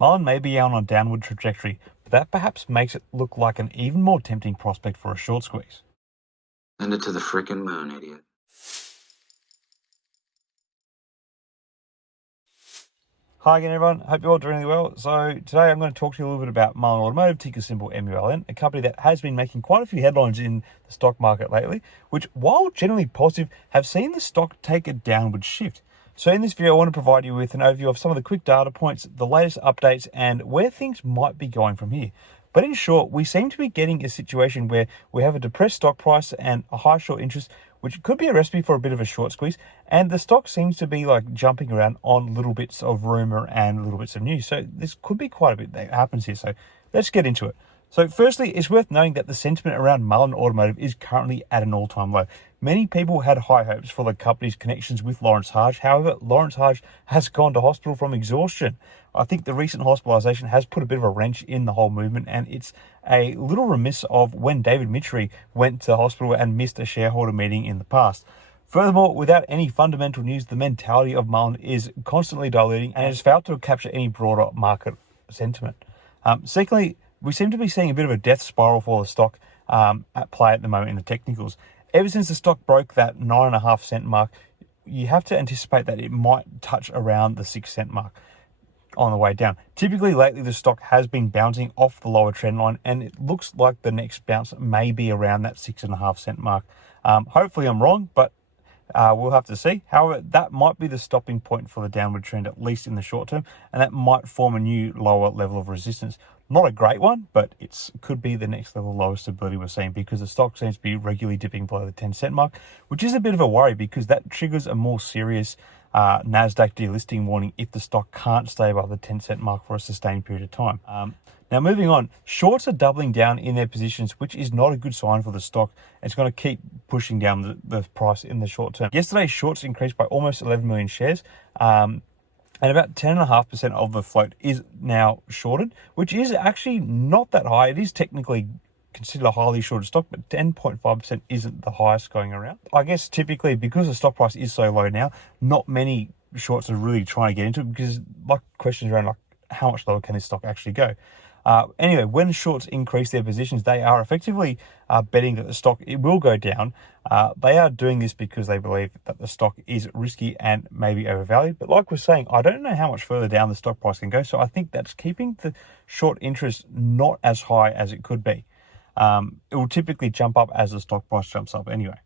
Mullen may be on a downward trajectory, but that perhaps makes it look like an even more tempting prospect for a short squeeze. Send it to the frickin' moon, idiot. Hi again, everyone. Hope you're all doing really well. So today I'm going to talk to you a little bit about Mullen Automotive, ticker symbol MULN, a company that has been making quite a few headlines in the stock market lately, which, while generally positive, have seen the stock take a downward shift. So in this video, I want to provide you with an overview of some of the quick data points, the latest updates, and where things might be going from here. But in short, we seem to be getting a situation where we have a depressed stock price and a high short interest, which could be a recipe for a bit of a short squeeze. And the stock seems to be like jumping around on little bits of rumor and little bits of news. So this could be quite a bit that happens here. So let's get into it. So firstly, it's worth noting that the sentiment around Mullen Automotive is currently at an all-time low. Many people had high hopes for the company's connections with Lawrence Hardge. However, Lawrence Hardge has gone to hospital from exhaustion. I think the recent hospitalisation has put a bit of a wrench in the whole movement, and it's a little remiss of when David Mitchery went to hospital and missed a shareholder meeting in the past. Furthermore, without any fundamental news, the mentality of Mullen is constantly diluting and has failed to capture any broader market sentiment. Secondly, we seem to be seeing a bit of a death spiral for the stock at play at the moment in the technicals. Ever since the stock broke that 9.5-cent mark, you have to anticipate that it might touch around the 6-cent mark on the way down. Typically, lately, the stock has been bouncing off the lower trend line, and it looks like the next bounce may be around that 6.5-cent mark. Hopefully, I'm wrong, but we'll have to see. However, that might be the stopping point for the downward trend, at least in the short term, and that might form a new lower level of resistance. Not a great one, but it could be the next level lower stability we're seeing, because the stock seems to be regularly dipping below the 10-cent mark, which is a bit of a worry because that triggers a more serious NASDAQ delisting warning if the stock can't stay above the 10-cent mark for a sustained period of time. Now, moving on, shorts are doubling down in their positions, which is not a good sign for the stock. It's going to keep pushing down the price in the short term. Yesterday, shorts increased by almost 11 million shares. And about 10.5% of the float is now shorted, which is actually not that high. It is technically considered a highly shorted stock, but 10.5% isn't the highest going around. I guess typically, because the stock price is so low now, not many shorts are really trying to get into it, because like questions around like how much lower can this stock actually go. Anyway, when shorts increase their positions, they are effectively betting that the stock it will go down. They are doing this because they believe that the stock is risky and maybe overvalued. But like we're saying, I don't know how much further down the stock price can go. So I think that's keeping the short interest not as high as it could be. It will typically jump up as the stock price jumps up anyway.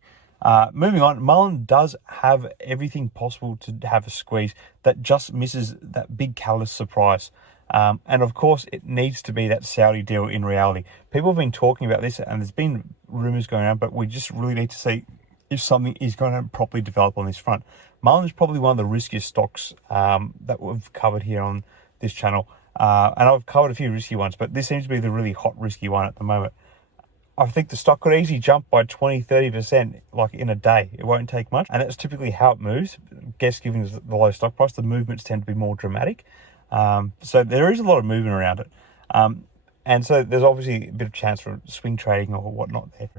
Moving on, Mullen does have everything possible to have a squeeze that just misses that big catalyst surprise. And of course, it needs to be that Saudi deal in reality. People have been talking about this, and there's been rumors going around, but we just really need to see if something is going to properly develop on this front. Mullen is probably one of the riskiest stocks that we've covered here on this channel. And I've covered a few risky ones, but this seems to be the really hot, risky one at the moment. I think the stock could easily jump by 20-30% like in a day. It won't take much, and that's typically how it moves. Guess given the low stock price, the movements tend to be more dramatic. So there is a lot of movement around it. And so there's obviously a bit of chance for swing trading or whatnot there.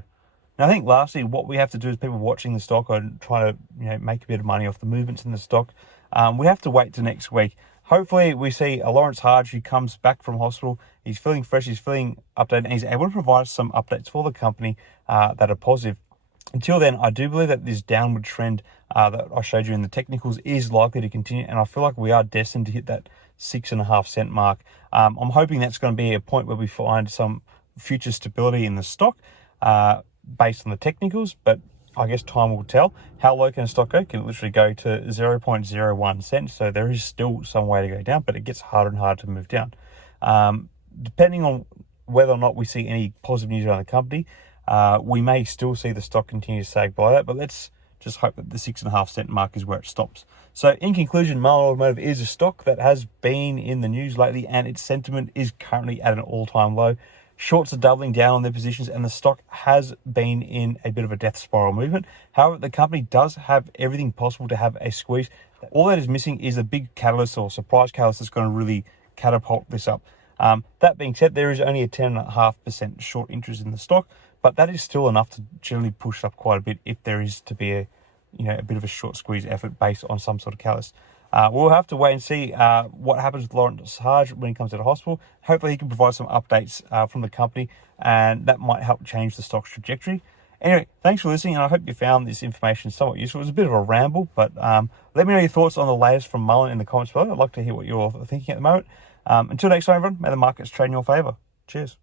And I think lastly, what we have to do as people watching the stock and trying to make a bit of money off the movements in the stock, we have to wait till next week. Hopefully we see a Lawrence Hardge who comes back from hospital. He's feeling fresh, he's feeling updated, and he's able to provide us some updates for the company that are positive. Until then, I do believe that this downward trend that I showed you in the technicals is likely to continue, and I feel like we are destined to hit that 6.5-cent mark. I'm hoping that's going to be a point where we find some future stability in the stock based on the technicals, but I guess time will tell. How low can a stock go? Can it literally go to 0.01 cents? So there is still some way to go down, but it gets harder and harder to move down. Depending on whether or not we see any positive news around the company, we may still see the stock continue to sag below that, but let's just hope that the 6.5-cent mark is where it stops. So in conclusion, Mullen Automotive is a stock that has been in the news lately, and its sentiment is currently at an all-time low. Shorts are doubling down on their positions, and the stock has been in a bit of a death spiral movement. However, the company does have everything possible to have a squeeze. All that is missing is a big catalyst or surprise catalyst that's going to really catapult this up. That being said, there is only a 10.5% short interest in the stock, but that is still enough to generally push up quite a bit if there is to be a bit of a short squeeze effort based on some sort of catalyst. We'll have to wait and see what happens with Lawrence Hardge when he comes out of hospital. Hopefully he can provide some updates from the company, and that might help change the stock's trajectory. Anyway, thanks for listening, and I hope you found this information somewhat useful. It was a bit of a ramble, but let me know your thoughts on the latest from Mullen in the comments below. I'd like to hear what you're thinking at the moment. Until next time, everyone, may the markets trade in your favour. Cheers.